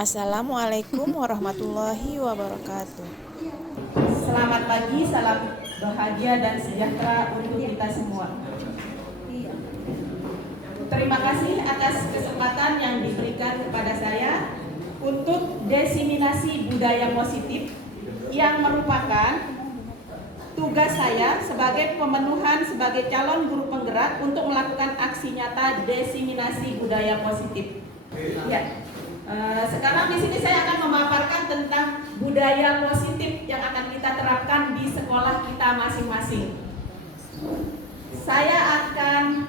Assalamualaikum warahmatullahi wabarakatuh. Selamat pagi, salam bahagia dan sejahtera untuk kita semua. Terima kasih atas kesempatan yang diberikan kepada saya untuk diseminasi budaya positif yang merupakan tugas saya sebagai pemenuhan sebagai calon guru penggerak untuk melakukan aksi nyata diseminasi budaya positif. Ya. Sekarang di sini saya akan memaparkan tentang budaya positif yang akan kita terapkan di sekolah kita masing-masing. Saya akan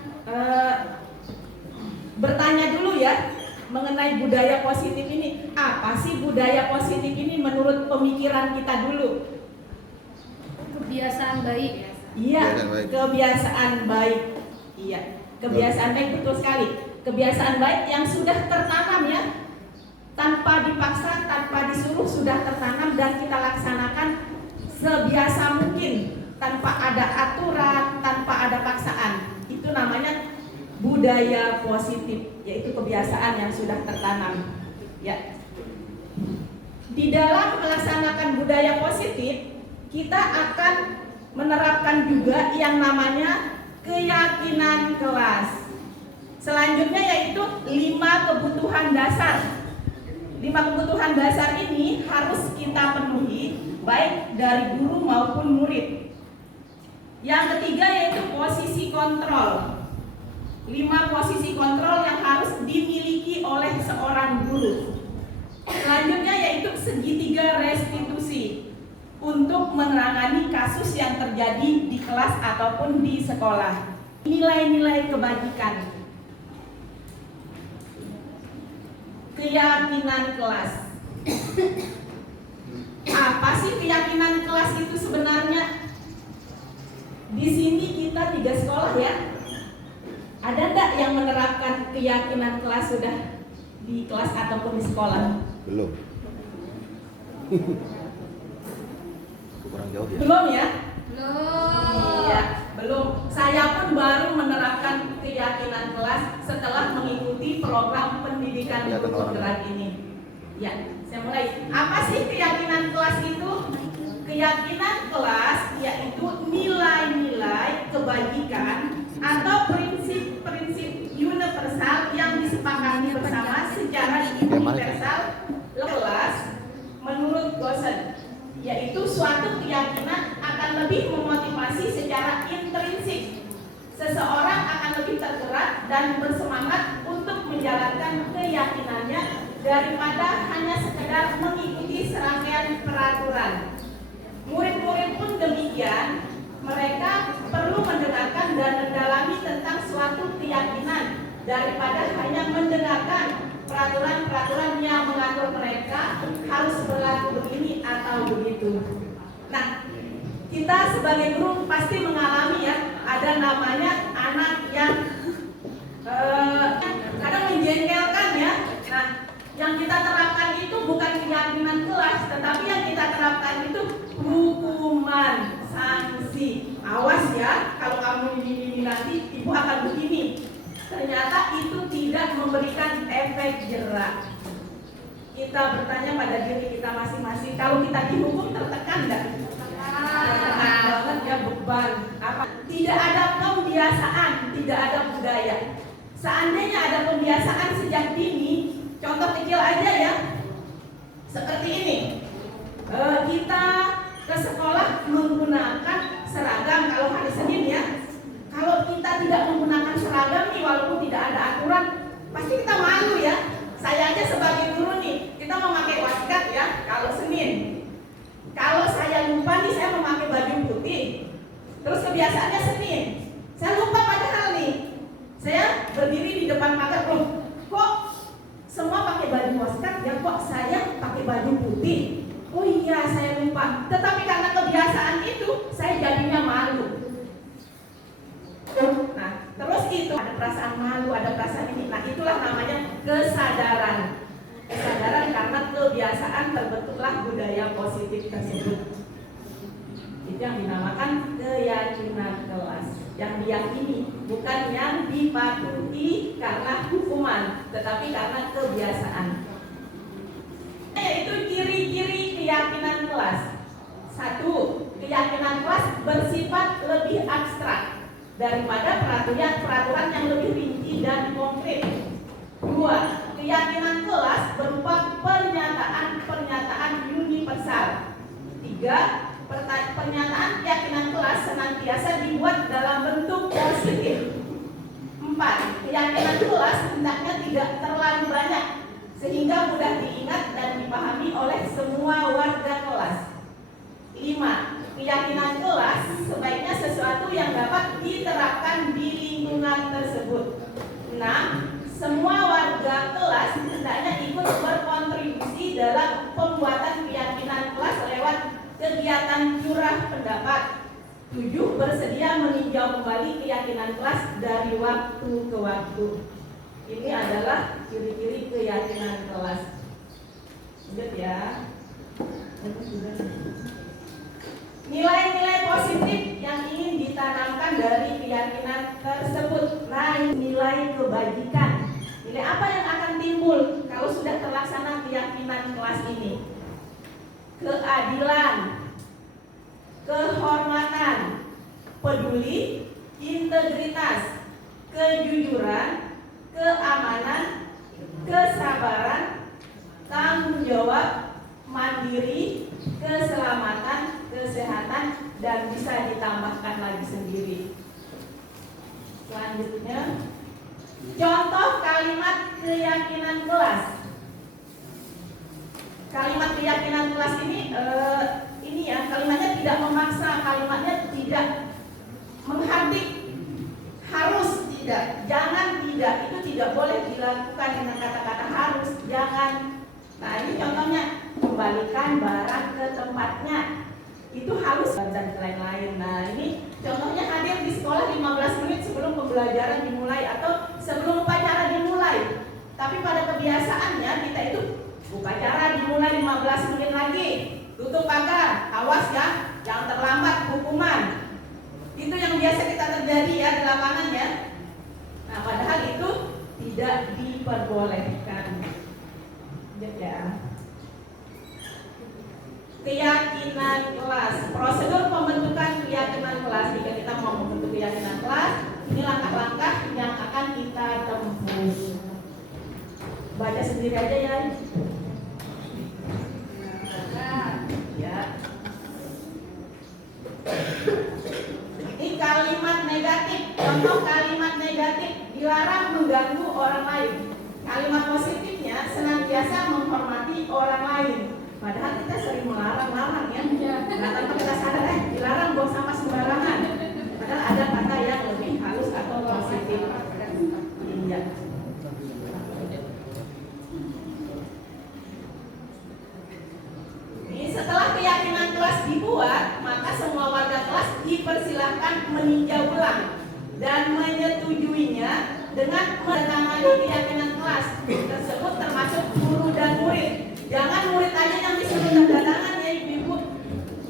bertanya dulu ya mengenai budaya positif ini. Apa sih budaya positif ini menurut pemikiran kita dulu? Kebiasaan baik. Iya, kebiasaan baik. Iya, kebiasaan baik, betul sekali. Kebiasaan baik yang sudah tertanam ya, tanpa dipaksa, tanpa disuruh, sudah tertanam dan kita laksanakan sebiasa mungkin, tanpa ada aturan, tanpa ada paksaan. Itu namanya budaya positif, yaitu kebiasaan yang sudah tertanam. Ya. Di dalam melaksanakan budaya positif, kita akan menerapkan juga yang namanya keyakinan kelas. Selanjutnya yaitu 5 kebutuhan dasar. 5 kebutuhan dasar ini harus kita penuhi baik dari guru maupun murid. Yang ketiga yaitu posisi kontrol. 5 posisi kontrol yang harus dimiliki oleh seorang guru. Selanjutnya yaitu segitiga restitusi untuk menangani kasus yang terjadi di kelas ataupun di sekolah. Nilai-nilai kebajikan. Keyakinan kelas. Apa sih keyakinan kelas itu sebenarnya? Di sini kita 3 sekolah ya. Ada enggak yang menerapkan keyakinan kelas sudah di kelas ataupun di sekolah? Belum. Kurang jauh ya? Belum ya? Belum. Iya, belum. Saya pun baru menerapkan keyakinan kelas setelah mengikuti program pendidikan guru penggerak ini. Ya, saya mulai. Apa sih keyakinan kelas itu? Keyakinan kelas yaitu nilai-nilai kebajikan atau prinsip-prinsip universal yang disepakati bersama secara universal kelas menurut Gosen, yaitu suatu keyakinan akan lebih memotivasi secara intrinsik. Seseorang akan lebih tergerak dan bersemangat untuk menjalankan keyakinannya daripada hanya sekedar mengikuti serangkaian peraturan. Murid-murid pun demikian, mereka perlu mendengarkan dan mendalami tentang suatu keyakinan daripada hanya mendengarkan peraturan-peraturan yang mengatur mereka harus berlaku begini atau begitu. Nah, kita sebagai guru pasti mengalami ya, ada namanya anak yang kadang menjengkelkan ya. Nah, yang kita terapkan itu bukan keyakinan kelas, tetapi yang kita terapkan itu hukuman, sanksi. Awas ya, kalau kamu ini nanti ibu akan begini. Ternyata itu tidak memberikan efek jerak. Kita bertanya pada diri kita masing-masing, kalau kita dihukum tertekan enggak? Tertekan banget ya, beban. Apa? Tidak ada pembiasaan, tidak ada budaya. Seandainya ada pembiasaan sejak dini, contoh kecil aja ya, seperti ini. Kita ke sekolah menggunakan seragam kalau hari Senin ya. Kalau kita tidak menggunakan seragam nih, walaupun tidak ada aturan, pasti kita malu ya. Saya aja sebagai guru nih, kita memakai waskat ya kalau Senin. Kalau saya lupa nih, saya memakai baju putih, terus kebiasaannya Senin, saya lupa padahal nih, saya berdiri di depan pagar, kok semua pakai baju waskat ya, kok saya pakai baju putih? Oh iya, saya lupa. Tetapi karena kebiasaan itu, saya jadinya malu. Nah, terus itu ada perasaan malu, ada perasaan ini. Nah, itulah namanya kesadaran. Kesadaran karena kebiasaan terbentuklah budaya positif tersebut. Itu yang dinamakan keyakinan kelas. Yang diyakini, bukan yang dipatuhi karena hukuman, tetapi karena kebiasaan. daripada peraturan yang lebih rinci dan konkret. 2. Keyakinan kelas berupa pernyataan universal. 3. Pernyataan keyakinan kelas senantiasa dibuat dalam bentuk positif. 4. Keyakinan kelas hendaknya tidak terlalu banyak sehingga mudah diingat dan dipahami oleh semua warga kelas. 5. Keyakinan kelas sebaiknya sesuatu yang dapat diterapkan di lingkungan tersebut. 6. Semua warga kelas hendaknya ikut berkontribusi dalam pembuatan keyakinan kelas lewat kegiatan curah pendapat. 7. Bersedia meninjau kembali keyakinan kelas dari waktu ke waktu. Ini adalah ciri-ciri keyakinan kelas. Lihat ya. Nilai-nilai positif yang ingin ditanamkan dari keyakinan tersebut. Nah, nilai kebajikan. Nilai apa yang akan timbul kalau sudah terlaksana keyakinan kelas ini? Keadilan, kehormatan, peduli, integritas, kejujuran, keamanan, kesabaran, tanggung jawab, mandiri, keselamatan, kesehatan, dan bisa ditambahkan lagi sendiri. Selanjutnya, contoh kalimat keyakinan kelas. Kalimat keyakinan kelas ini ya, kalimatnya tidak memaksa, kalimatnya tidak menghardik, harus tidak, jangan tidak, itu tidak boleh dilakukan dengan kata-kata harus, jangan. Nah, ini contohnya, kembalikan barang ke tempatnya, itu harus, dan lain-lain. Nah, ini contohnya hadir di sekolah 15 menit sebelum pembelajaran dimulai atau sebelum upacara dimulai. Tapi pada kebiasaannya kita itu upacara dimulai 15 menit lagi, tutup pagar, awas ya, jangan terlambat, hukuman. Itu yang biasa kita terjadi ya di lapangan ya. Nah, padahal itu tidak diperbolehkan. Ya. Keyakinan kelas, prosedur pembentukan keyakinan kelas. Jika kita mau membentuk keyakinan kelas, ini langkah-langkah yang akan kita tempuh. Baca sendiri aja ya. Ya. Ini kalimat negatif. Contoh kalimat negatif, dilarang mengganggu orang lain. Kalimat positifnya senantiasa menghormati orang lain. Padahal kita sering melarang-larang ya. Nah, tanpa kita sadar, dilarang buang sampah sembarangan. Padahal ada kata yang lebih halus atau positif. Iya. Setelah keyakinan kelas dibuat, maka semua warga kelas dipersilahkan meninjau ulang dan menyetujuinya dengan menangani keyakinan kelas tersebut, termasuk guru dan murid. Jangan murid aja yang disuruh tanda-tangan ya ibu-ibu,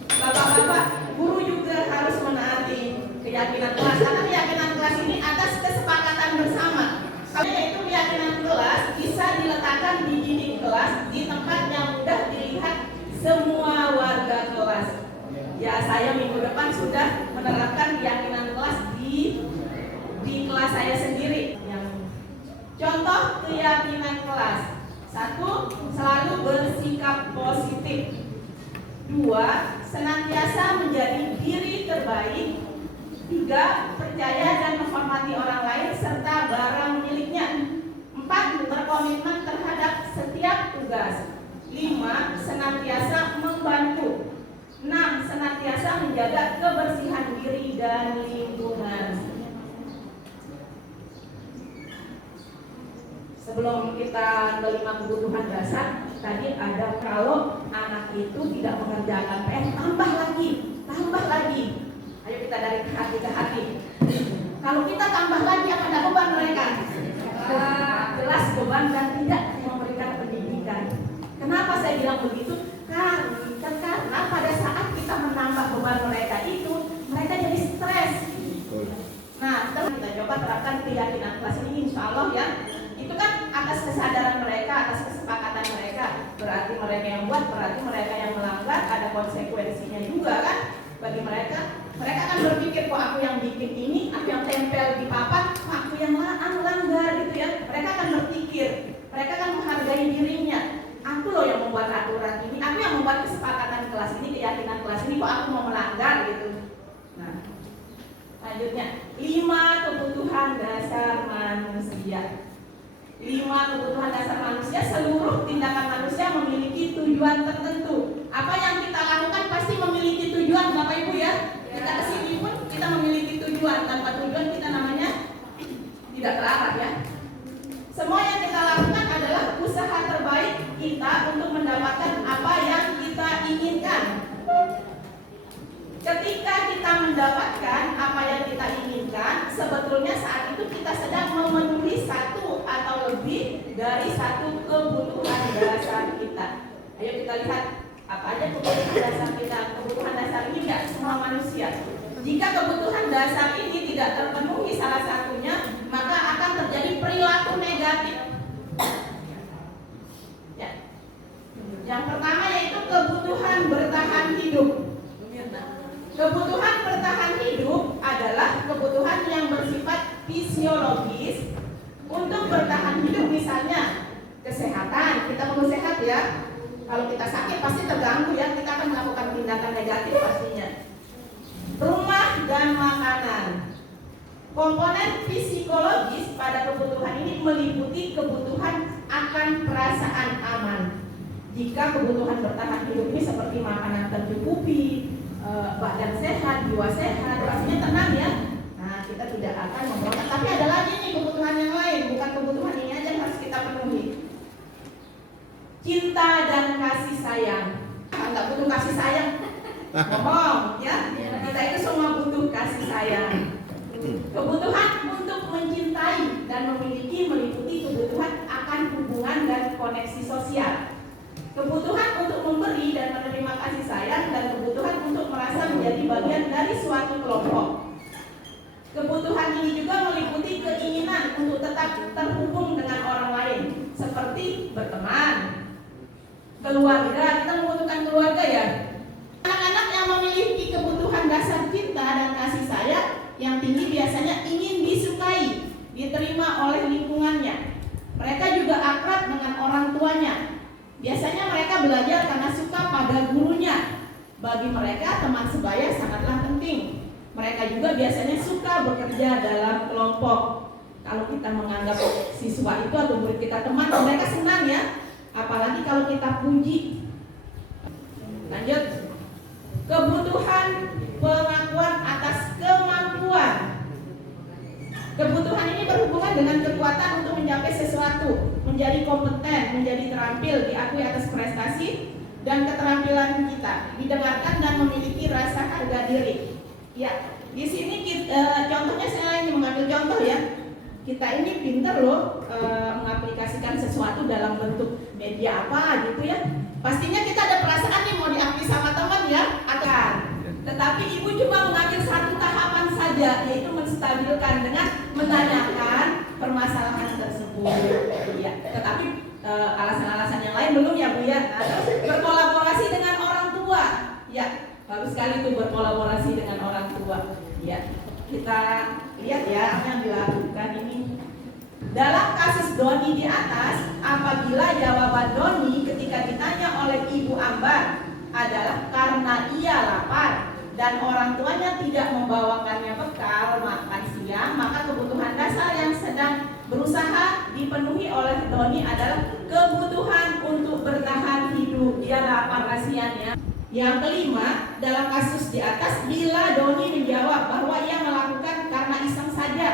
bapak-bapak, guru juga harus menaati keyakinan kelas, karena keyakinan kelas ini atas kesepakatan bersama. Yaitu keyakinan kelas bisa diletakkan di dinding kelas di tempat yang mudah dilihat semua warga kelas. Ya, saya minggu depan sudah menerapkan keyakinan kelas di kelas saya sendiri. Yang contoh keyakinan kelas: 1. Selalu bersikap positif. 2. Senantiasa menjadi diri terbaik. 3. Percaya dan menghormati orang lain serta barang miliknya. 4. Berkomitmen terhadap setiap tugas. 5. Senantiasa membantu. 6. Senantiasa menjaga kebersihan diri dan lingkungan. Sebelum kita menerima kebutuhan dasar, tadi ada kalau anak itu tidak mengerjakan PR, tambah lagi. Ayo kita dari hati ke hati. Kalau kita tambah lagi, apa ada beban mereka? Jelas beban dan tidak memberikan pendidikan. Kenapa saya bilang begitu? Karena pada saat kita menambah beban mereka itu, mereka jadi stres. Nah, kita coba terapkan keyakinan kelas ini, insya Allah ya. Itu kan atas kesadaran mereka, atas kesepakatan mereka. Berarti mereka yang buat, berarti mereka yang melanggar, ada konsekuensinya juga kan bagi mereka. Mereka akan berpikir, kok aku yang bikin ini, aku yang tempel di papan, kok aku yang langgar gitu ya. Mereka akan berpikir, mereka akan menghargai dirinya. Aku loh yang membuat aturan ini, aku yang membuat kesepakatan kelas ini, keyakinan kelas ini, kok aku mau melanggar gitu. Nah, lanjutnya, 5 kebutuhan dasar manusia. 5 kebutuhan dasar manusia, seluruh tindakan manusia memiliki tujuan tertentu. Apa yang kita lakukan pasti memiliki tujuan, Bapak Ibu ya. Kita kesini pun kita memiliki tujuan. Tanpa tujuan kita namanya tidak terarah ya. Semua yang kita lakukan adalah usaha terbaik kita untuk mendapatkan apa yang kita inginkan. Ketika kita mendapatkan apa yang kita inginkan, sebetulnya saat itu kita sedang memenuhi satu atau lebih dari satu kebutuhan dasar kita. Ayo kita lihat apa aja kebutuhan dasar kita. Kebutuhan dasar ini tidak semua manusia. Jika kebutuhan dasar ini tidak terpenuhi salah satunya, maka akan terjadi perilaku negatif. Ya. Yang pertama yaitu kebutuhan bertahan hidup. Kebutuhan bertahan hidup adalah kebutuhan yang bersifat fisiologis. Untuk bertahan hidup misalnya kesehatan, kita perlu sehat ya. Kalau kita sakit pasti terganggu ya, kita akan melakukan tindakan negatif pastinya. Rumah dan makanan. Komponen psikologis pada kebutuhan ini meliputi kebutuhan akan perasaan aman. Jika kebutuhan bertahan hidup ini seperti makanan tercukupi, badan sehat, jiwa sehat, pastinya tenang ya. Nah, kita tidak akan memprotes. Tapi ada lagi nih kebutuhan yang lain, bukan kebutuhan ini aja yang harus kita penuhi. Cinta dan kasih sayang. Enggak butuh kasih sayang. Ngomong ya. Kita itu semua butuh kasih sayang. Kebutuhan untuk mencintai dan memiliki meliputi kebutuhan akan hubungan dan koneksi sosial. Kebutuhan untuk memberi dan menerima kasih sayang, dan kebutuhan untuk merasa menjadi bagian dari suatu kelompok. Kebutuhan ini juga meliputi keinginan untuk tetap terhubung dengan orang lain, seperti berteman, keluarga. Kita membutuhkan keluarga ya. Anak-anak yang memiliki kebutuhan dasar cinta dan kasih sayang yang tinggi biasanya ingin disukai, diterima oleh lingkungannya. Mereka juga akrab dengan orang tuanya. Biasanya mereka belajar karena suka pada gurunya. Bagi mereka teman sebaya sangatlah penting. Mereka juga biasanya suka bekerja dalam kelompok. Kalau kita menganggap siswa itu atau murid kita teman, mereka senang ya. Apalagi kalau kita puji. Lanjut. Kebutuhan pengakuan atas kemampuan. Kebutuhan ini berhubungan dengan kekuatan untuk mencapai sesuatu, menjadi kompeten, menjadi terampil, diakui atas prestasi dan keterampilan kita, didengarkan dan memiliki rasa harga diri. Ya, di sini contohnya saya ingin mengambil contoh ya. Kita ini pintar loh mengaplikasikan sesuatu dalam bentuk media apa gitu ya. Pastinya kita ada perasaan nih mau diakui sama teman ya, akan. Tetapi ibu cuma mengambil satu tahapan saja, yaitu menstabilkan dengan menanyakan permasalahan tersebut. Ya, tetapi alasan-alasan yang lain belum ya Bu ya. Nah, terus berkolaborasi dengan orang tua. Ya, bagus sekali tuh berkolaborasi dengan orang tua. Ya, kita lihat ya apa yang dilakukan ini. Dalam kasus Doni di atas, apabila jawaban Doni ketika ditanya oleh Ibu Ambar adalah karena ia lapar dan orang tuanya tidak membawakannya bekal makan siang, maka kebutuhan dasar yang sedang berusaha dipenuhi oleh Doni adalah kebutuhan untuk bertahan hidup. Dia lapar kasihannya. Yang kelima, dalam kasus di atas, bila Doni menjawab bahwa ia melakukan karena iseng saja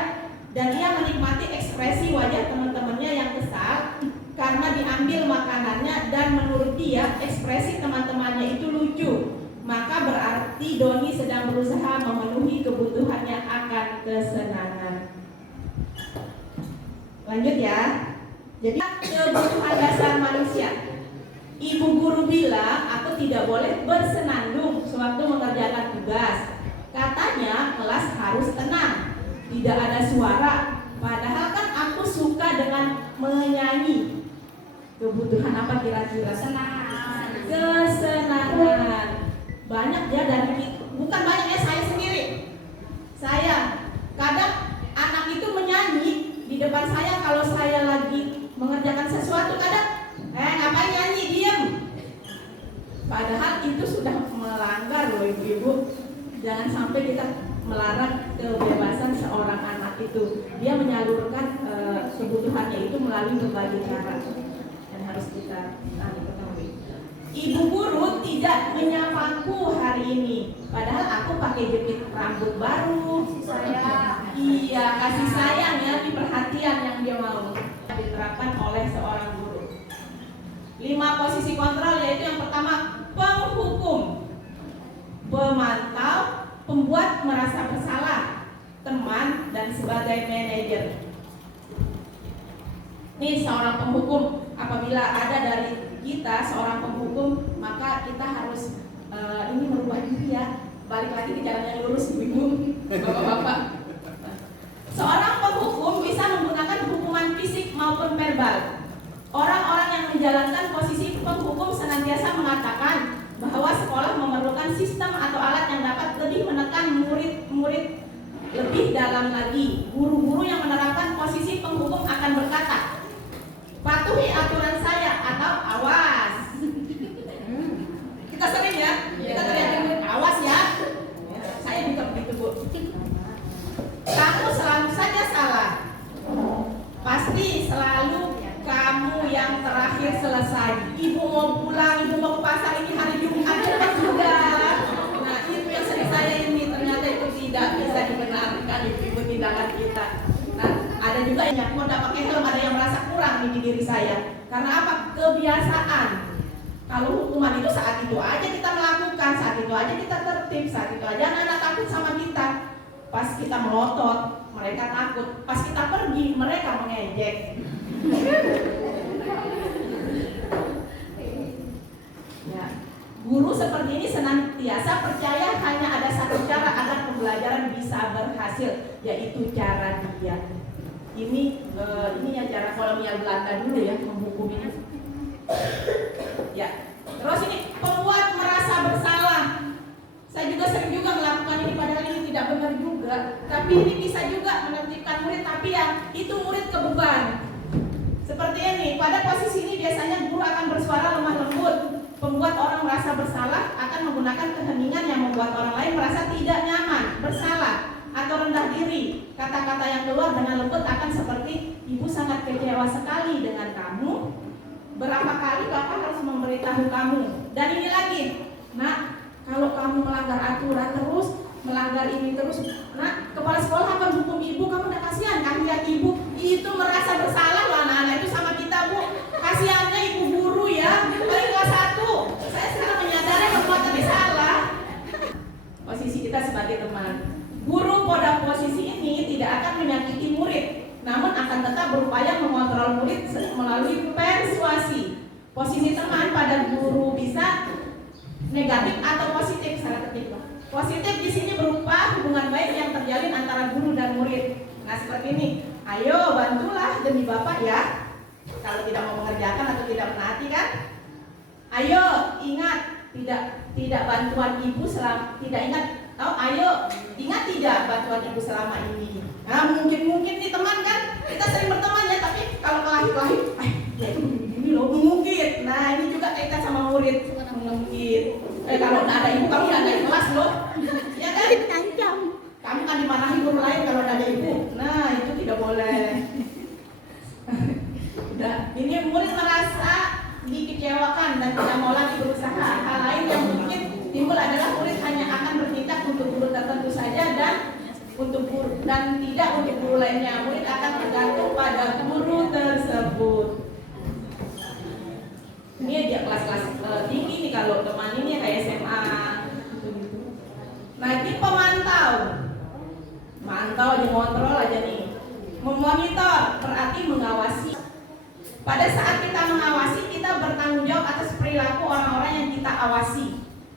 dan ia menikmati ekspresi wajah teman-temannya yang kesal karena diambil makanannya dan menurut dia ekspresi teman-temannya itu lucu, maka berarti Doni sedang berusaha memenuhi kebutuhannya akan kesenangan. Lanjut ya. Jadi kebutuhan dasar manusia. Ibu guru bilang aku tidak boleh bersenandung sewaktu mengerjakan tugas. Katanya kelas harus tenang, tidak ada suara. Padahal kan aku suka dengan menyanyi. Kebutuhan apa kira-kira? Kesenangan. Banyak ya dari bukan banyak ya, saya sendiri Saya kadang anak itu menyanyi di depan saya kalau saya lagi mengerjakan sesuatu, kadang ngapain nyanyi, diam. Padahal itu sudah melanggar loh ibu-ibu. Jangan sampai kita melarang kebebasan seorang anak itu. Dia menyalurkan kebutuhannya itu melalui berbagai cara dan harus kita ketahui. Ibu guru tidak menyapaku hari ini, padahal aku pakai jepit rambut baru. Iya, kasih sayang ya, di perhatian yang dia mau diterapkan oleh seorang guru. 5 posisi kontrol, yaitu yang pertama penghukum, pemantau, pembuat merasa bersalah, teman, dan sebagai manajer. Nih seorang penghukum, apabila ada dari kita seorang penghukum, maka kita harus ini merubah diri ya, balik lagi ke jalan yang lurus ibu-ibu, bapak-bapak. Seorang penghukum bisa menggunakan hukuman fisik maupun verbal. Orang-orang yang menjalankan posisi penghukum senantiasa mengatakan bahwa sekolah memerlukan sistem atau alat yang dapat lebih menekan murid-murid lebih dalam lagi. Guru-guru yang menerapkan posisi penghukum akan berkata, patuhi aturan saya atau awas. Kita sering ya, kita teriak awas ya. Saya juga begitu bu. Kamu selalu saja salah. Pasti selalu kamu yang terakhir selesai. Ibu mau pulang, ibu mau ke pasar, ini hari Jumat juga. Nah itu yang sering saya ini, ternyata itu tidak bisa dibenarkan ibu tindakan kita. Nah ada juga yang mau tidak pakai helm, ada yang merasa kurang di diri saya. Karena apa? Kebiasaan. Kalau hukuman itu saat itu aja kita melakukan, saat itu aja kita tertib, saat itu aja anak-anak takut sama kita. Pas kita melotot, mereka takut. Pas kita pergi, mereka mengejek. Ya, guru seperti ini senantiasa percaya hanya ada satu cara agar pembelajaran bisa berhasil, yaitu cara dia. Ini yang cara kolonial Belanda dulu ya, menghukum ini. Ya, terus ini pembuat merasa bersalah. Saya juga sering juga melakukan ini, padahal ini tidak benar juga. Tapi ini bisa juga menertibkan murid, tapi ya itu murid kebeban. Seperti ini, pada posisi ini biasanya guru akan bersuara lemah lembut. Membuat orang merasa bersalah, akan menggunakan keheningan yang membuat orang lain merasa tidak nyaman, bersalah, atau rendah diri. Kata-kata yang keluar dengan lembut akan seperti, ibu sangat kecewa sekali dengan kamu. Berapa kali bapak harus memberitahu kamu. Dan ini lagi, nak, kalau kamu melanggar aturan terus, melanggar ini terus, nah kepala sekolah akan hukum ibu. Kamu udah kasihan kan lihat ibu itu merasa bersalah loh, anak-anak itu sama kita bu. Kasihannya ibu guru ya, paling kelas 1. Saya sekarang menyadari perbuatan salah. Posisi kita sebagai teman, guru pada posisi ini tidak akan menyakiti murid, namun akan tetap berupaya mengontrol murid melalui persuasi. Posisi teman pada guru bisa negatif atau positif, salah ketik. Positif di sini berupa hubungan baik yang terjalin antara guru dan murid. Nah seperti ini, ayo bantulah demi bapak ya. Kalau tidak mau mengerjakan atau tidak menaati kan, ayo ingat tidak bantuan ibu selama tidak ingat. Tahu, ayo ingat tidak bantuan ibu selama ini. Nah mungkin nih teman kan, kita sering berteman ya, tapi kalau kelahi ya itu begini loh, mungkin. Nah ini juga kaitan sama murid, mungkin. Kalau nggak ada ibu kamu nggak ada kelas loh, ya kan? Kamu kan dimarahin guru lain kalau nggak ada ibu. Nah itu tidak boleh. Udah, ini murid merasa dikecewakan dan tidak mau lagi berusaha. Hal lain yang mungkin timbul adalah murid hanya akan bertindak untuk guru tertentu saja dan tidak untuk guru lainnya. Murid akan tergantung pada guru tersebut. Ini dia kelas-kelas tinggi nih, kalau teman ini kayak SMA gitu. Nah ini pemantau, mantau aja, ngontrol aja nih. Memonitor berarti mengawasi. Pada saat kita mengawasi, kita bertanggung jawab atas perilaku orang-orang yang kita awasi.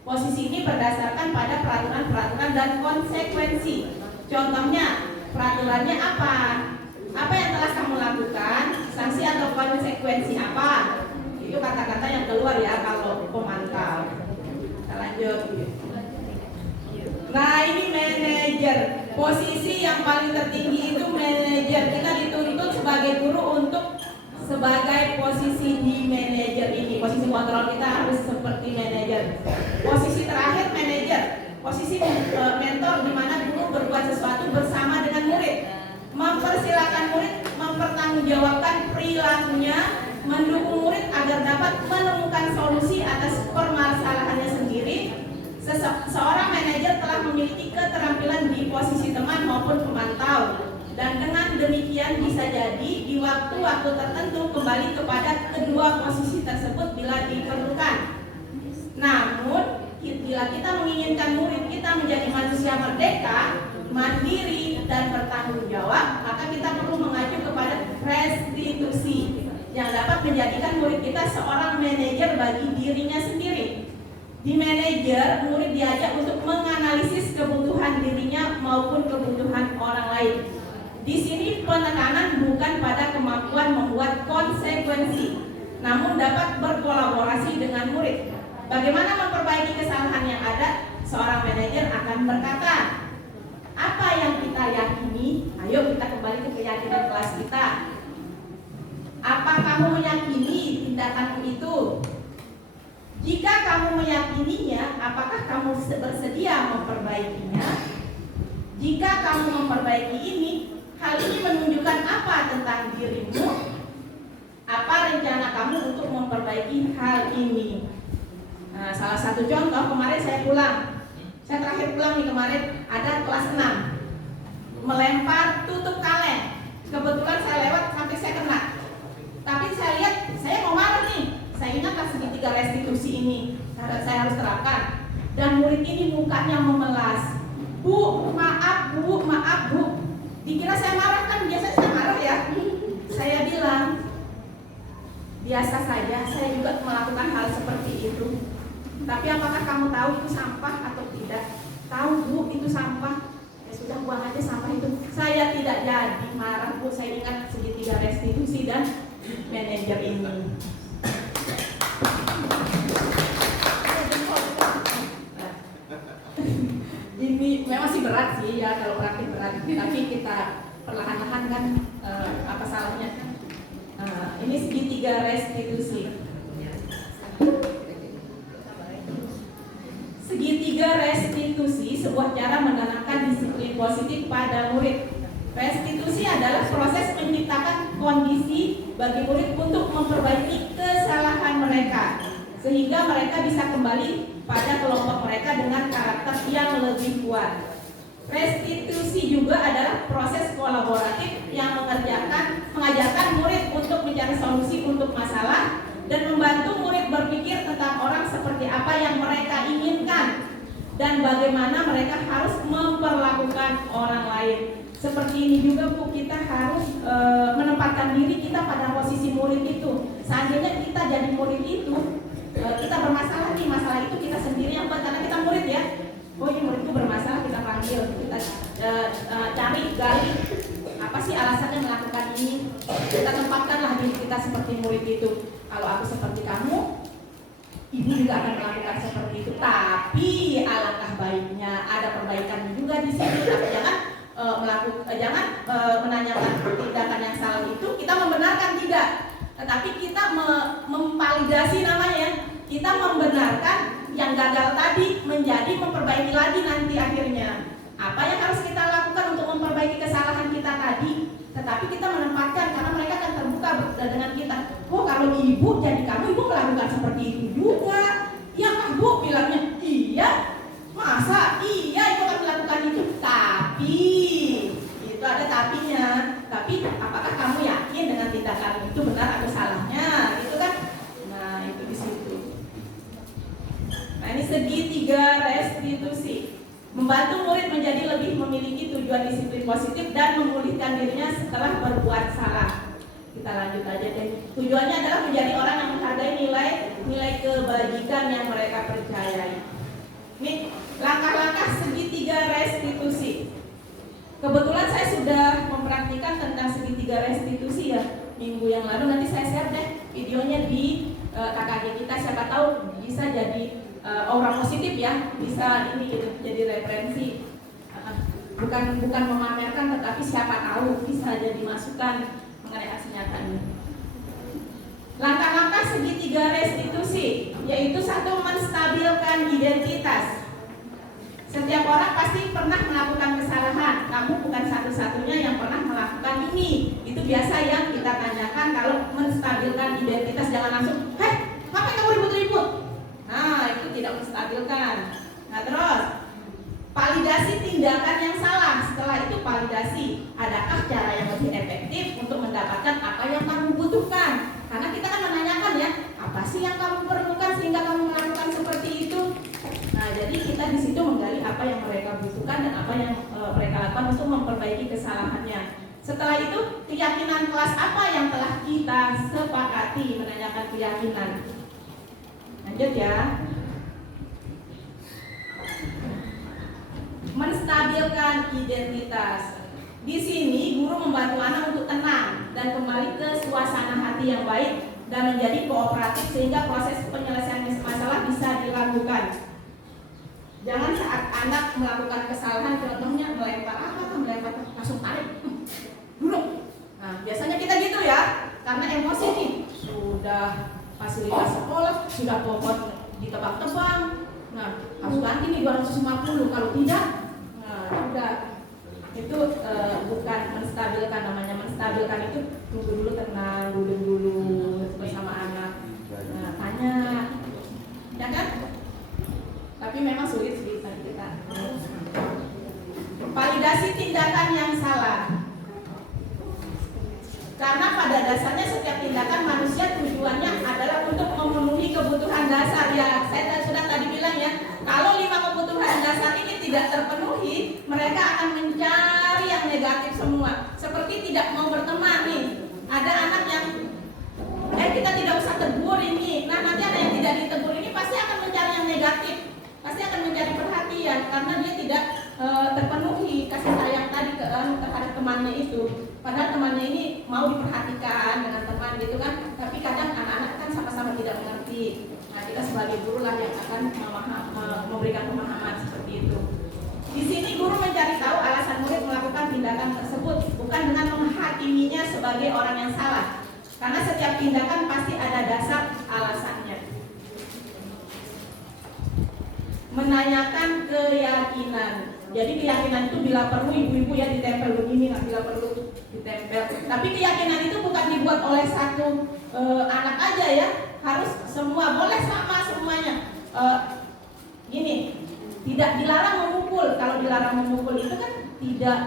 Posisi ini berdasarkan pada peraturan-peraturan dan konsekuensi. Contohnya, peraturannya apa? Apa yang telah kamu lakukan? Sanksi atau konsekuensi apa? Itu kata-kata yang keluar ya kalau pemantau. Kita lanjut. Nah ini manajer. Posisi yang paling tertinggi itu manajer. Kita dituntut sebagai guru untuk sebagai posisi di manajer ini. Posisi kontrol kita harus seperti manajer. Posisi terakhir manajer. Posisi mentor di mana guru berbuat sesuatu bersama dengan murid. Mempersilahkan murid mempertanggungjawabkan perilakunya, mendukung murid agar dapat menemukan solusi atas permasalahannya sendiri. Seorang manajer telah memiliki keterampilan di posisi teman maupun pemantau, dan dengan demikian bisa jadi di waktu-waktu tertentu kembali kepada kedua posisi tersebut bila diperlukan. Namun, bila kita menginginkan murid kita menjadi manusia merdeka, mandiri, dan bertanggung jawab, maka kita perlu mengacu kepada restitusi yang dapat menjadikan murid kita seorang manajer bagi dirinya sendiri. Di manajer, murid diajak untuk menganalisis kebutuhan dirinya maupun kebutuhan orang lain. Di sini penekanan bukan pada kemampuan membuat konsekuensi, namun dapat berkolaborasi dengan murid. Bagaimana memperbaiki kesalahan yang ada? Seorang manajer akan berkata, apa yang kita yakini? Ayo kita kembali ke keyakinan kelas kita. Apa kamu meyakini tindakanmu itu? Jika kamu meyakininya, apakah kamu bersedia memperbaikinya? Jika kamu memperbaiki ini, hal ini menunjukkan apa tentang dirimu? Apa rencana kamu untuk memperbaiki hal ini? Nah, salah satu contoh, kemarin saya pulang. Saya terakhir pulang nih kemarin, ada kelas 6 melempar tutup kaleng. Kebetulan saya lewat sampai saya kena. Tapi saya lihat, saya mau marah nih. Saya ingatlah segitiga restitusi ini saya harus terapkan. Dan murid ini mukanya memelas. Bu, maaf bu, maaf bu. Dikira saya marah, kan biasanya saya marah ya. Saya bilang, biasa saja, saya juga melakukan hal seperti itu. Tapi apakah kamu tahu itu sampah atau tidak? Tahu bu, itu sampah. Ya sudah, buang aja sampah itu. Saya tidak jadi marah bu, saya ingat segitiga restitusi dan manajer ini. Ini memang sih berat sih ya, kalau praktik berat, tapi kita perlahan-lahan kan apa salahnya. Ini segitiga restitusi. Segitiga restitusi sebuah cara menanamkan disiplin positif pada murid. Restitusi adalah proses menciptakan kondisi bagi murid untuk memperbaiki kesalahan mereka, sehingga mereka bisa kembali pada kelompok mereka dengan karakter yang lebih kuat. Restitusi juga adalah proses kolaboratif yang mengajarkan murid untuk mencari solusi untuk masalah dan membantu murid berpikir tentang orang seperti apa yang mereka inginkan dan bagaimana mereka harus memperlakukan orang lain. Seperti ini juga Bu, kita harus menempatkan diri kita pada posisi murid itu. Seandainya kita jadi murid itu, kita bermasalah nih, masalah itu kita sendiri yang buat, karena kita murid ya. Oh ini murid itu bermasalah, kita panggil, kita cari, gali apa sih alasannya melakukan ini. Kita tempatkanlah diri kita seperti murid itu. Kalau aku seperti kamu, ibu juga akan melakukan seperti itu. Tapi alangkah baiknya ada perbaikan juga di sini. Tapi jangan menanyakan tindakan yang salah itu kita membenarkan, tidak. Tetapi kita memvalidasi namanya. Kita membenarkan yang gagal tadi menjadi memperbaiki lagi nanti akhirnya. Apa yang harus kita lakukan untuk memperbaiki kesalahan kita tadi? Tetapi kita menempatkan, karena mereka akan terbuka dengan kita. Oh kalau ibu jadi kamu, ibu melakukan seperti itu juga. Iya kah bu? Bilangnya iya. Masa? Iya ibu akan melakukan itu. Tapi itu ada tapinya. Tapi apakah kamu yakin dengan tindakan itu benar atau salahnya? Gitu kan? Nah itu di situ. Nah ini segitiga restitusi. Membantu murid menjadi lebih memiliki tujuan disiplin positif dan memulihkan dirinya setelah berbuat salah. Kita lanjut aja deh. Tujuannya adalah menjadi orang yang menghargai nilai kebajikan yang mereka percayai. Ini langkah-langkah segitiga restitusi. Kebetulan saya sudah mempraktikkan tentang segitiga restitusi ya minggu yang lalu. Nanti saya share deh videonya di KKG kita. Siapa tahu bisa jadi orang positif ya, bisa ini gitu, jadi referensi. bukan memamerkan, tetapi siapa tahu bisa jadi masukan mengenai aksi nyata ini. Langkah-langkah segitiga restitusi, yaitu satu, menstabilkan identitas. Setiap orang pasti pernah melakukan kesalahan. Kamu bukan satu-satunya yang pernah melakukan ini. Itu biasa yang kita tanyakan kalau menstabilkan identitas. Jangan langsung, ngapain kamu ribut-ribut? Nah, itu tidak menstabilkan. Nah, terus validasi tindakan yang salah. Setelah itu validasi, adakah cara yang lebih efektif untuk mendapatkan apa yang kamu butuhkan? Karena kita kan menanyakan ya, apa sih yang kamu perlukan sehingga kamu melakukan seperti itu? Nah, jadi kita di situ menggali apa yang mereka butuhkan dan apa yang mereka lakukan untuk memperbaiki kesalahannya. Setelah itu, keyakinan kelas apa yang telah kita sepakati, menanyakan keyakinan. Lanjut ya. Menstabilkan identitas. Di sini guru membantu anak untuk tenang dan kembali ke suasana hati yang baik dan menjadi kooperatif sehingga proses penyelesaian masalah bisa dilakukan. Jangan saat anak melakukan kesalahan, contohnya melempar langsung tarik, duduk. Nah, biasanya kita gitu ya, karena emosi nih. Sudah fasilitas sekolah, sudah pohon ditebang-tebang. Nah, harus ganti nih 250, kalau tidak, nah sudah. Itu bukan menstabilkan, namanya menstabilkan itu tunggu dulu, tenang, duduk dulu bersama anak. Nah, tanya, ya kan? Tapi memang sulit bagi kita. Validasi tindakan yang salah. Karena pada dasarnya setiap tindakan manusia tujuannya adalah untuk memenuhi kebutuhan dasar. Ya, saya sudah tadi bilang ya, kalau 5 kebutuhan dasar ini tidak terpenuhi, mereka akan mencari yang negatif semua. Seperti tidak mau berteman nih. Ada anak yang kita tidak usah tegur ini. Nah, nanti ada yang tidak ditegur ini pasti akan mencari yang negatif. Pasti akan mencari perhatian karena dia tidak terpenuhi kasih sayang tadi terhadap temannya itu. Padahal temannya ini mau diperhatikan dengan teman gitu kan, tapi kadang anak-anak kan sama-sama tidak mengerti. Nah, kita sebagai guru lah yang akan memberikan pemahaman seperti itu. Di sini guru mencari tahu alasan murid melakukan tindakan tersebut, bukan dengan menghakiminya sebagai orang yang salah. Karena setiap tindakan pasti ada dasar alasannya. Menanyakan keyakinan. Jadi keyakinan itu bila perlu ibu-ibu ya ditempel begini, nggak bila perlu ditempel. Tapi keyakinan itu bukan dibuat oleh satu anak aja ya, harus semua, boleh sama semuanya. Gini, tidak dilarang memukul. Kalau dilarang memukul itu kan tidak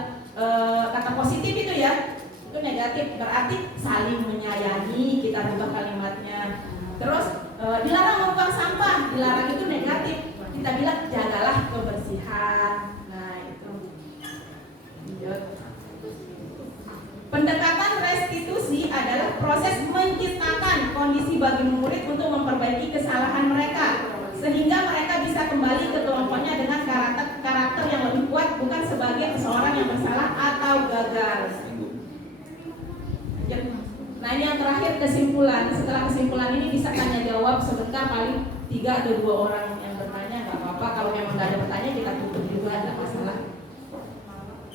kata positif itu ya, itu negatif. Berarti saling menyayangi, kita rubah kalimatnya. Terus dilarang membuang sampah, dilarang itu negatif. Kita bilang jagalah kebersihan. Nah itu. Pendekatan restitusi adalah proses menciptakan kondisi bagi murid untuk memperbaiki kesalahan mereka, sehingga mereka bisa kembali ke kelompoknya dengan karakter yang lebih kuat, bukan sebagai seorang yang bersalah atau gagal. Nah, ini yang terakhir, kesimpulan. Setelah kesimpulan ini bisa tanya jawab sebentar, paling 3 atau 2 orang yang bertanya, nggak apa-apa. Kalau memang nggak ada pertanyaan kita tutup juga, nggak masalah.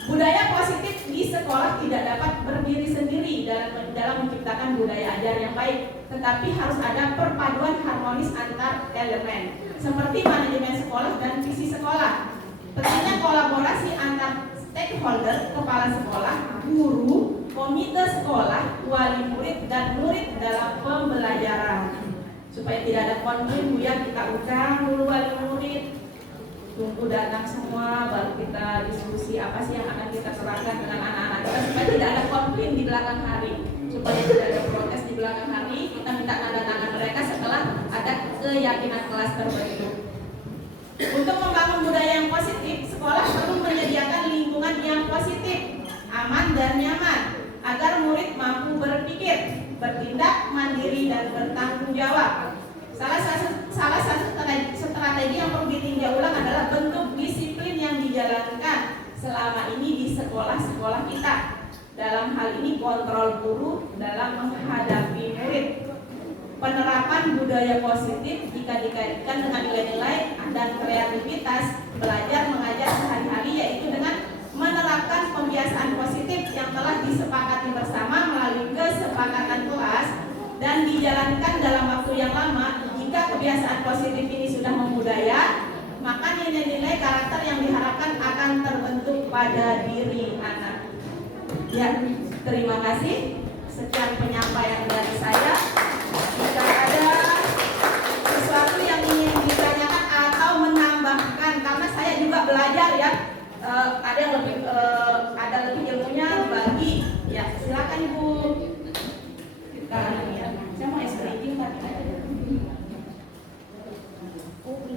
Budaya positif di sekolah tidak dapat berdiri sendiri dalam menciptakan budaya ajar yang baik, tetapi harus ada perpaduan harmonis antar elemen, seperti manajemen sekolah dan visi sekolah. Pentingnya kolaborasi antar stakeholder, kepala sekolah, guru, komite sekolah, wali murid, dan murid dalam pembelajaran. Supaya tidak ada konflik, ya kita undang dulu wali murid, tunggu datang semua, baru kita diskusi apa sih yang akan kita serahkan dengan anak-anak kita, supaya tidak ada konflik di belakang hari, supaya tidak ada protes di belakang hari. Kita minta tanda tangan mereka setelah ada keyakinan kelas terbentuk. Untuk membangun budaya yang positif, sekolah perlu menyediakan lingkungan yang positif, aman dan nyaman, agar murid mampu berpikir, bertindak mandiri dan bertanggung jawab. Salah satu strategi yang perlu ditinjau ulang adalah bentuk disiplin yang dijalankan selama ini di sekolah-sekolah kita. Dalam hal ini kontrol guru dalam menghadapi murid. Penerapan budaya positif jika dikaitkan dengan nilai-nilai dan kreativitas belajar mengajar sehari-hari, yaitu dengan kebiasaan positif ini sudah membudaya, maka nilai-nilai karakter yang diharapkan akan terbentuk pada diri anak. Ya, terima kasih. Sekian penyampaian dari saya. Jika ada sesuatu yang ingin ditanyakan atau menambahkan, karena saya juga belajar ya, ada yang lebih ilmunya bagi, ya silakan Ibu. Saya mau explaining tapi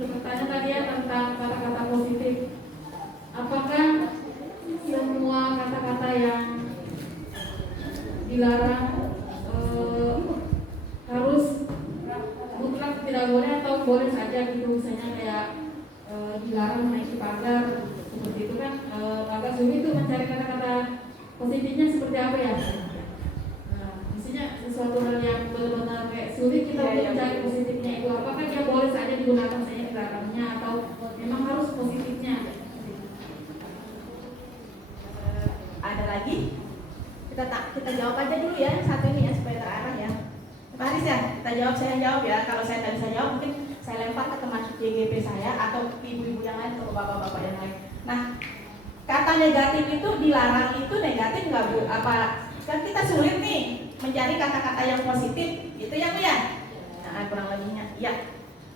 Pertanyaan tadi ya tentang kata-kata positif. Apakah semua kata-kata yang dilarang harus mutlak tidak boleh atau boleh saja gitu? Misalnya kayak dilarang menaiki pagar seperti itu kan, agak sulit itu mencari kata-kata positifnya seperti apa ya? Maksudnya sesuatu hal yang benar-benar kayak sulit kita untuk mencari positifnya itu, apakah dia boleh saja digunakan misalnya dilarangnya atau memang harus positifnya? Ada lagi? Kita jawab aja dulu ya satu ini ya supaya terarah ya. Pak Haris ya, kita jawab, saya jawab ya. Kalau saya tidak bisa jawab mungkin saya lempar ke teman JGP saya atau ibu-ibu yang lain atau bapak-bapak yang lain. Nah, kata negatif itu dilarang itu negatif nggak Bu? Apa kan kita sulit nih mencari kata-kata yang positif, itu ya Bu ya? Nah, kurang lebihnya. Ya.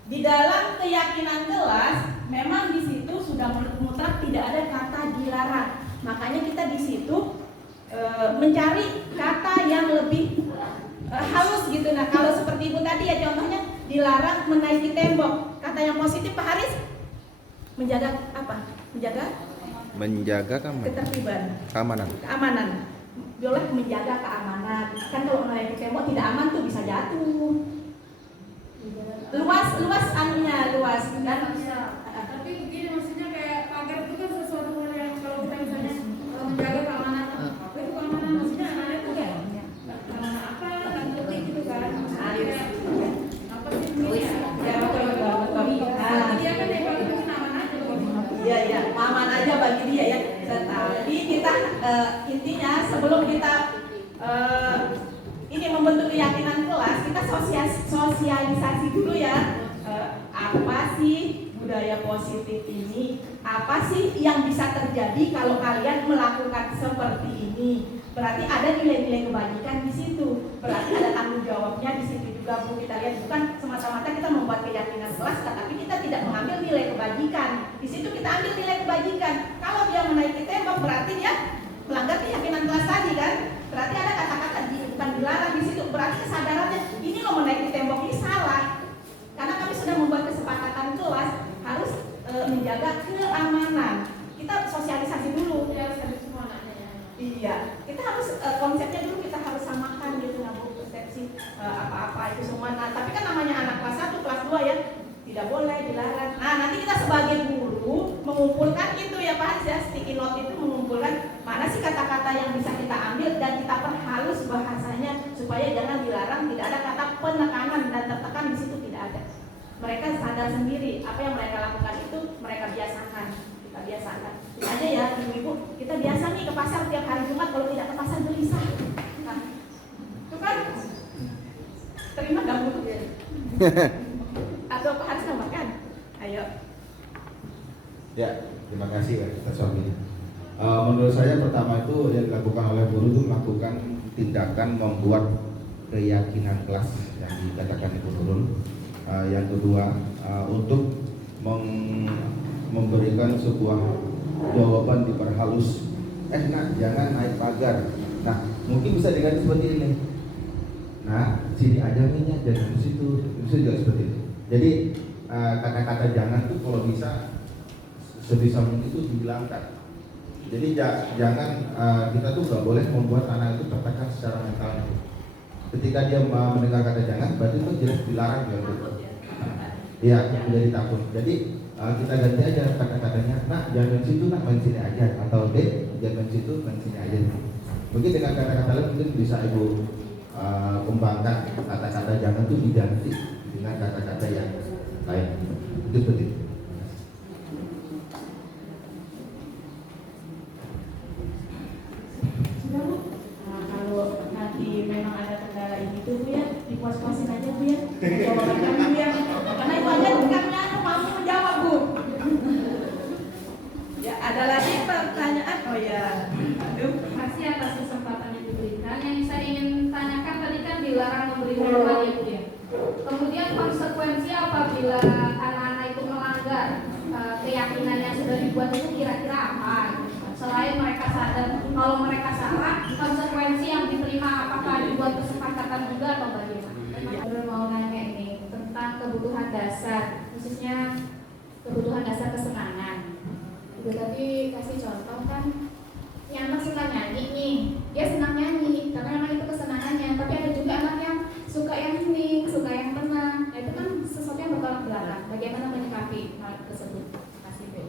Di dalam keyakinan kelas memang di situ sudah mutlak tidak ada kata dilarang. Makanya kita di situ mencari kata yang lebih halus gitu. Nah, kalau seperti Ibu tadi ya contohnya dilarang menaiki tembok. Kata yang positif Pak Haris menjaga apa? Menjaga ketertiban. Keamanan. Boleh menjaga keamanan. Kan kalau menaiki tembok tidak aman tuh bisa jatuh. Luas anunya luas dan Tapi begini maksudnya kayak pagar itu kan sesuatu hal yang kalau kita misalnya menjaga keamanan, apa itu keamanan maksudnya anak-anak itu kayak keamanan apa dan putih gitu kan? Apa sih ini ya? ya betul. Dia kan yang paling itu aman aja loh. Iya, aman aja bagi dia ya. Tetapi kita intinya sebelum kita ini membentuk keyakinan kelas, kita sosialisasi dulu ya. Apa sih budaya positif ini? Apa sih yang bisa terjadi kalau kalian melakukan seperti ini? Berarti ada nilai-nilai kebajikan di situ. Berarti ada tanggung jawabnya di situ juga Bu. Kita lihat bukan semata-mata kita membuat keyakinan kelas, tetapi kita tidak mengambil nilai kebajikan. Di situ kita ambil nilai kebajikan. Kalau dia menaiki tembok berarti dia melanggar keyakinan kelas tadi kan? Berarti ada kata-kata bukan dilarang di situ. Berarti kesadarannya ini loh menaiki tembok ini salah. Karena kami sudah membuat kesepakatan kelas harus menjaga keamanan. Kita sosialisasi dulu. Iya, kita harus konsepnya dulu kita harus samakan gitu nah Bu, persepsi apa-apa itu semua. Nah, tapi kan namanya anak kelas 1, kelas 2 ya, tidak boleh dilarang. Nah, nanti kita sebagai guru mengumpulkan itu ya Pak Haris ya, sticky note itu mengumpulkan mana sih kata-kata yang bisa kita ambil dan kita perhalus bahasanya supaya jangan dilarang, tidak ada kata penekanan dan tertekan di situ tidak ada. Mereka sadar sendiri apa yang mereka lakukan itu mereka biasakan. Biasakan aja ya ibu-ibu, kita biasa nih ke pasar tiap hari Jumat, kalau tidak ke pasar gelisah. Nah, itu kan terima nggak Bu? Atau Pak Haris nambahkan? Ayo. Ya, terima kasih atas waktunya. Menurut saya pertama itu yang dilakukan oleh guru itu melakukan tindakan membuat keyakinan kelas yang dikatakan Ibu Nurul. Yang kedua untuk memberikan sebuah jawaban diperhalus. Nak, jangan naik pagar. Nah, mungkin bisa diganti seperti ini. Nah, sini aja minyak, jangan di situ. Bisa juga seperti itu. Jadi kata-kata jangan tuh kalau bisa sebisa mungkin itu dihilangkan. Jadi jangan kita tuh nggak boleh membuat anak itu tertekan secara mentalnya. Ketika dia mendengar kata jangan, berarti itu jelas dilarang ya. Iya, menjadi takut. Jadi kita ganti aja kata-katanya, nak jangan situ, nak main sini aja, atau jangan situ, main sini aja. Mungkin dengan kata-kata lain mungkin bisa Ibu kembangkan kata-kata jangan itu diganti dengan kata-kata yang lain. Itu seperti itu. Sudah Bu. Nah, kalau nanti memang ada kendala ini tuh Bu ya, dipuas-puasin aja Bu ya. Jawaban kami Bu ya. dan kalau mereka salah konsekuensi yang diterima apakah dibuat kesepakatan juga atau bagaimana? Mau nanya ini tentang kebutuhan dasar, khususnya kebutuhan dasar kesenangan. Ibu tadi kasih contoh kan, ini anak suka nyanyi nih, dia senang nyanyi karena memang itu kesenangannya. Tapi ada juga anak yang suka yang hening, suka yang tenang. Nah, itu kan sesuatu yang bertolak belakang. Bagaimana menyikapi hal tersebut? Terima kasih, Bu.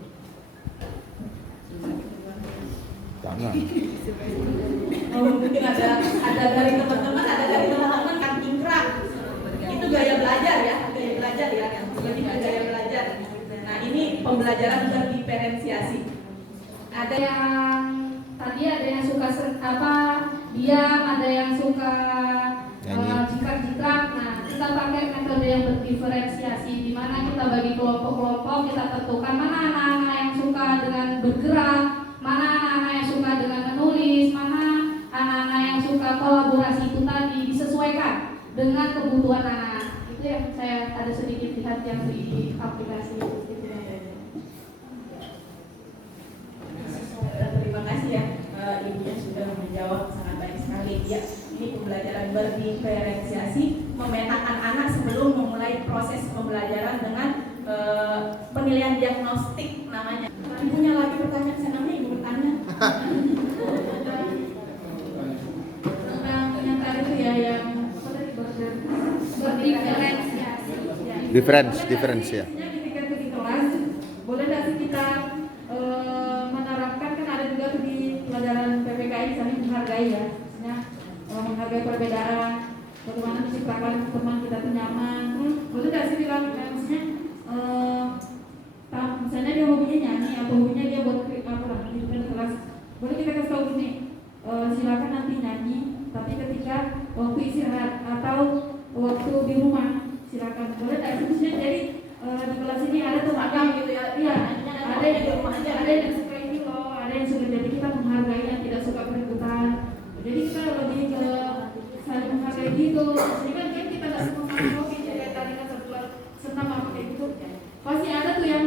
Jangan. Oh, mungkin ada dari teman-teman, ada dari teman-teman yang ingkrak. Itu gaya belajar ya, lebih ke gaya belajar. Nah, ini pembelajaran berdiferensiasi. Ada yang tadi ada yang suka diam, ada yang suka jikrak-jikrak. Nah, kita pakai metode yang berdiferensiasi, di mana kita bagi kelompok-kelompok, kita tentukan mana anak-anak yang suka dengan bergerak, mana anak-anak yang suka dengan menulis, mana anak-anak yang suka kolaborasi. Itu tadi disesuaikan dengan kebutuhan anak. Itu yang saya ada sedikit lihat yang di aplikasi. Terima kasih ya, ibunya sudah menjawab sangat baik sekali. Ya, ini pembelajaran berdiferensiasi, memetakan anak sebelum memulai proses pembelajaran dengan penilaian diagnostik namanya. Ibunya lagi bertanya, saya namanya ibu bertanya. Tentang yang tadi itu ya, yang Berdiferensiasi. Diferensi ya. ketika di kelas, boleh nggak sih kita menerapkan, kan ada juga tuh di pelajaran PPKI saling menghargai ya, maksudnya menghargai perbedaan, bagaimana menciptakan teman kita tuh nyaman. Boleh nggak sih bilang maksudnya misalnya dia hobinya nyanyi atau hobinya dia buat di kelas, boleh kita kasih tahu gini, silakan nanti nyanyi, tapi ketika waktu istirahat atau waktu di rumah silakan. Boleh nggak sih maksudnya jadi di kelas ini ada tuh magang gitu ya, iya ada yang di rumah aja, ada yang suka ini loh, ada yang suka, jadi kita menghargai yang tidak suka keributan. Jadi kita lebih ke saling menghargai gitu, sehingga kan kita nggak semua hobi jadi tadi kan senang apa kayak gitu. Pasti ada tuh yang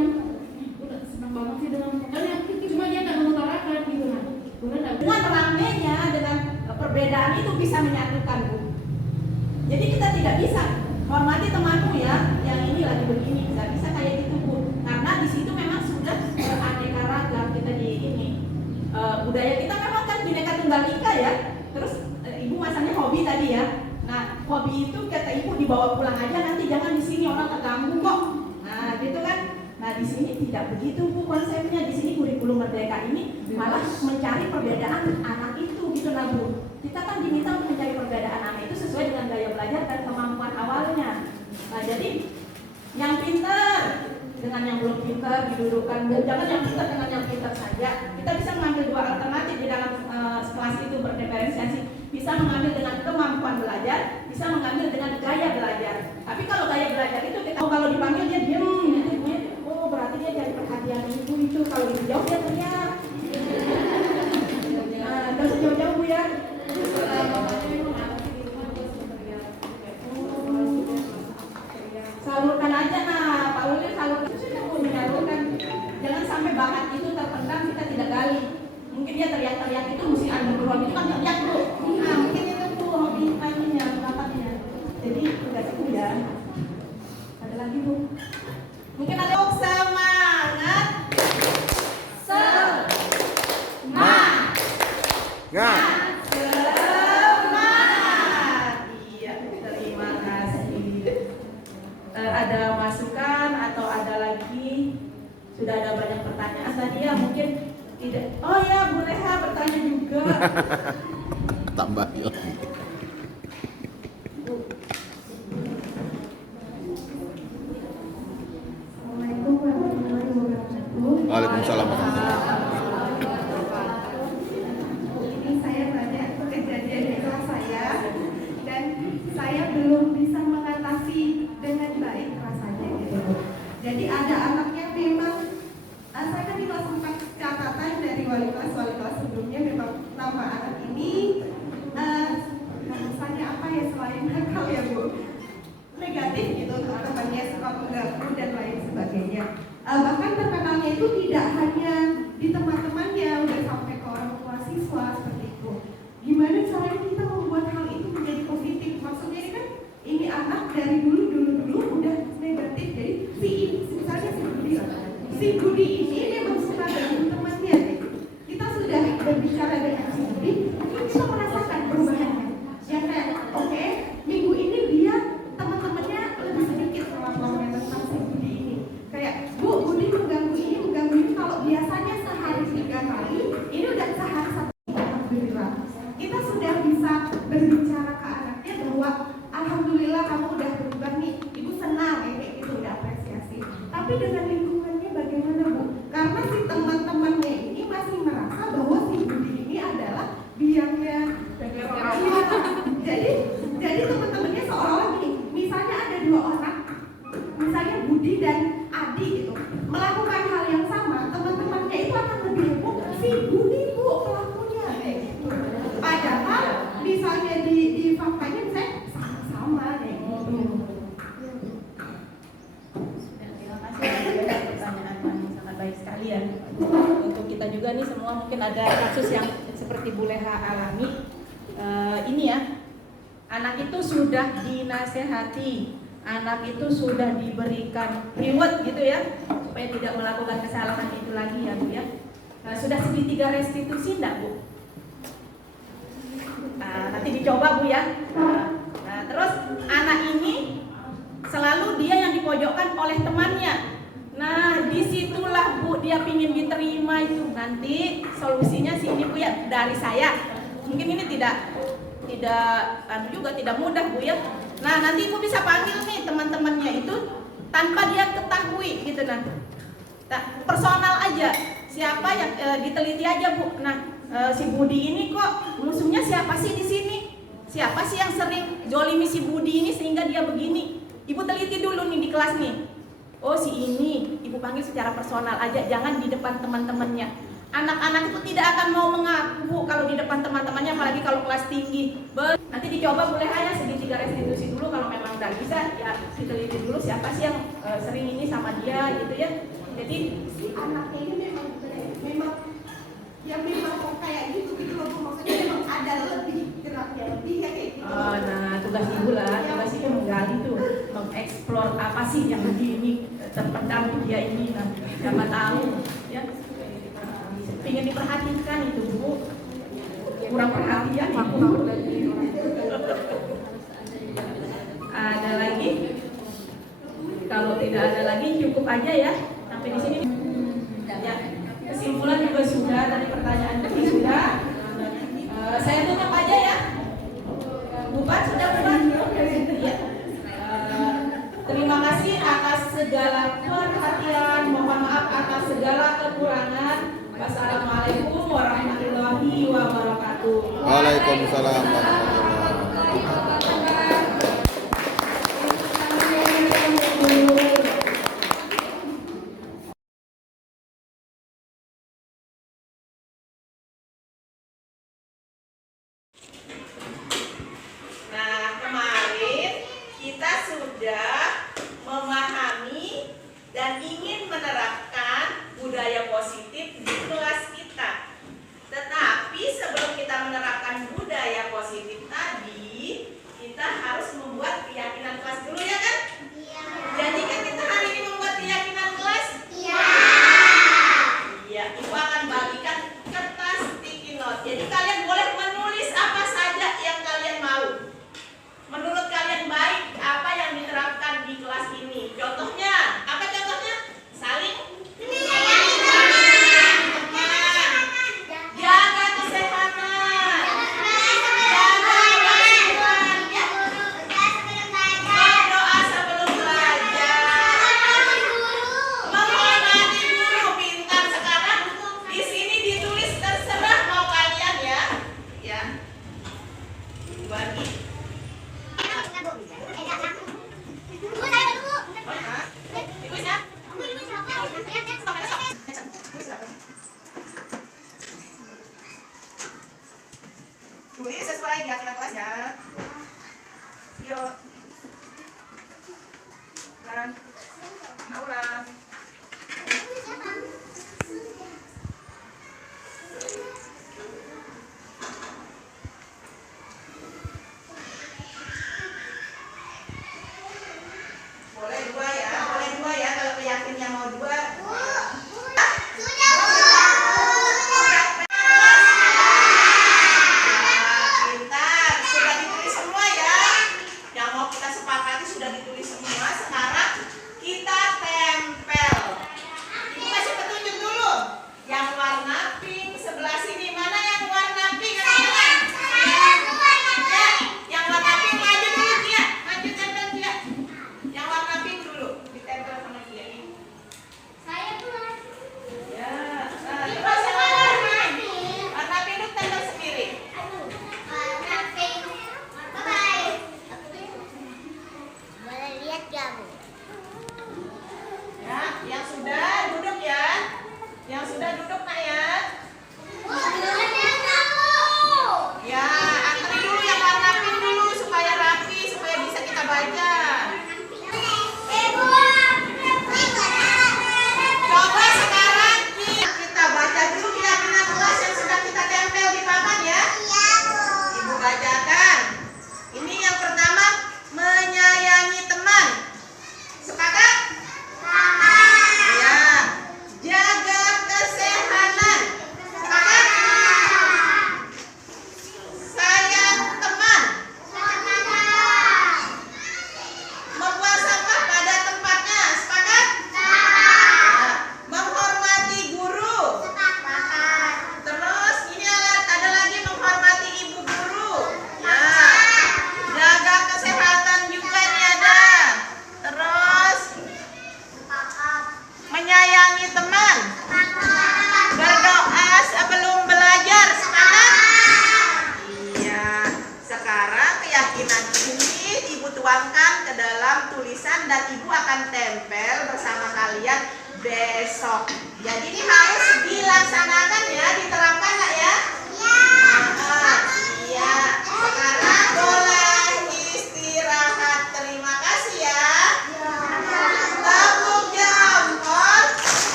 udah senang banget sih dengan pokoknya, cuma dia nggak mengutarakan gitu. Nah, boleh nggak? Dengan ramenya, dengan perbedaan itu bisa menyatukan, Bu. Jadi kita tidak bisa hormati temanmu ya, yang ini lagi begini, nggak bisa kayak gitu, Bu. Karena di situ memang sudah beraneka ragam kita di ini. Budaya kita memang kan bineka tunggal ika ya. Terus ibu masanya hobi tadi ya. Nah, hobi itu kata ibu dibawa pulang aja, nanti jangan di sini orang terganggu kok. Nah, gitu kan. Nah, di sini tidak begitu, Bu, konsepnya. Di sini kurikulum merdeka ini malah mencari perbedaan anak itu gitu lah, Bu. Kita kan diminta untuk mencari perbedaan anak itu sesuai dengan gaya belajar dan kemampuan awalnya. Nah, jadi yang pintar dengan yang belum pintar didudukkan, Bu. Jangan yang pintar dengan yang pintar saja. Kita bisa mengambil dua alternatif di dalam kelas itu berdiferensiasi. Bisa mengambil dengan kemampuan belajar, bisa mengambil dengan gaya belajar. Tapi kalau gaya belajar itu kita kalau dipanggil dia diam, oh berarti dia cari perhatian ibu itu. Kalau ibu jauh dia teriak. Nah, terus jauh-jauh, Bu ya. Salurkan aja, nah Pak Ulil salurkan, sudah mau menyalurkan. Jangan sampai bakat itu terpendam kita tidak gali. Mungkin dia teriak-teriak itu mesti ada beruang itu kan teriak, Bu. Nah mungkin itu, Bu, hobi mainnya, bakatnya. Jadi udah itu ya. Ada lagi, Bu? Mungkin ada semangat. Semangat. Iya, terima kasih. Ada masukan atau ada lagi? Sudah ada banyak pertanyaan tadi ya, mungkin tidak. Oh ya, Bu Leha bertanya juga. Tambah lagi. Assalamualaikum warahmatullahi wabarakatuh. Waalaikumsalam warahmatullahi Ini saya banyak kejadian di kelas saya dan saya belum bisa mengatasi dengan baik rasanya gitu. Jadi ada anaknya memang, saya kan di kelas 4 catatan dari wali kelas sebelumnya, memang nama anak ini misalnya apa ya, selain nakal ya, Bu, negatif gitu, teman-temannya suka mengganggu dan lain sebagainya. Bahkan terkenalnya itu tidak hanya di teman-temannya, udah sampai ke orang tua si Budi ini memang suka dengan temannya. Kita sudah berbicara dengan si Budi, kita merasakan perubahannya. Yang kayak, oke, minggu ini dia teman-temannya lebih sedikit pengalaman tentang si Budi ini. Kayak, Bu, Budi mengganggu ini. Kalau biasanya sehari 3 kali, ini udah sehari 1 kali. Alhamdulillah. Kita sudah bisa berbicara ke anaknya bahwa alhamdulillah kamu udah berubah nih, ibu senang ya, kayak gitu, udah apresiasi. Tapi dengan lingkungannya bagaimana, Bu? Karena si teman-temannya ini masih merasa bahwa si Budi ini adalah biangnya. Jadi teman-temannya seolah-olah gini, misalnya ada 2 orang, misalnya Budi dan Adi gitu, melakukan hal yang sama, teman-temannya itu akan lebih heboh, si Budi Bu pelakunya kayak gitu. Padahal misalnya di faktanya saya sama-sama kayak gitu. Terima kasih atas pertanyaan yang sangat baik sekali ya. Untuk kita juga nih semua mungkin ada kasus yang seperti Bu Leha alami. Ini ya, anak itu sudah dinasehati, anak itu sudah diberikan reward gitu ya, supaya tidak melakukan kesalahan itu lagi ya Bu ya. Sudah segitiga restitusi enggak Bu? Nanti dicoba Bu ya. Nah, terus anak ini selalu dia yang dipojokkan oleh temannya. Nah, disitulah Bu dia pingin diterima itu. Nanti solusinya sini Bu ya, dari saya. Mungkin ini tidak mudah Bu ya. Nah, nanti Ibu bisa panggil nih teman-temannya itu tanpa dia ketahui gitu nah. Personal aja. Siapa yang diteliti aja Bu. Nah, si Budi ini kok musuhnya siapa sih di sini? Siapa sih yang sering jolimi si Budi ini sehingga dia begini? Ibu teliti dulu nih di kelas nih. Oh, si ini, Ibu panggil secara personal aja, jangan di depan teman-temannya. Anak-anak itu tidak akan mau mengaku kalau di depan teman-temannya, apalagi kalau kelas tinggi. Nanti dicoba boleh hanya segitiga restitusi dulu, kalau memang nggak bisa ya diteliti dulu siapa sih yang sering ini sama dia gitu ya. Jadi Si anaknya ini memang kayak gitu loh, maksudnya memang ada lebih geraknya lebih kayak gitu. nah tugas Ibu lah, tugas Ibu menggali tuh, mengeksplor apa sih yang ini terpendam di dia ini. Nah, siapa tahu ya. Ingin diperhatikan itu Bu, kurang perhatian itu. Ada lagi? Kalau tidak ada lagi cukup aja ya sampai di sini. Ya, kesimpulan juga sudah, tadi pertanyaan juga sudah. Saya tutup aja ya. Bukan sudah bukan? Ya. Terima kasih atas segala perhatian. Mohon maaf atas segala kekurangan. Wassalamualaikum warahmatullahi wabarakatuh. Waalaikumsalam warahmatullahi wabarakatuh. Nah, kemarin kita sudah memahami dan ingin menerapkan budaya positif di kelas kita. Tetapi sebelum kita menerapkan budaya positif tadi, kita harus membuat keyakinan kelas dulu ya kan? Iya. Jadi kan kita hari ini membuat keyakinan kelas? Iya. Iya, Ibu akan bagikan kertas sticky note. Jadi kalian boleh menulis apa saja yang kalian mau. Menurut kalian baik apa yang diterapkan di kelas ini? Contohnya, apa contohnya? sudah duduk ya. Yang sudah duduk nak ya. Ya, antri dulu yang warna pink dulu supaya rapi, supaya bisa kita baca. Coba sekarang kita baca dulu keyakinan kelas yang sudah kita tempel di papan ya. Ibu bacakan. Ini yang pertama, menyayangi teman. Sepakat? Ya. Jaga kesehatan. Sepakat? Sayang teman. Membuang sampah pada tempatnya. Sepakat? Ya. Menghormati guru. Terus ini ada lagi menghormati ibu guru. Ya. Jaga kesehatan juga nih ada. Terus menyayangi teman. Berdoa sebelum belajar. Sepakat? Iya. Sekarang keyakinan ini ibu tuangkan ke dalam tulisan dan ibu akan tempel bersama kalian besok. Jadi ini harus dilaksanakan ya,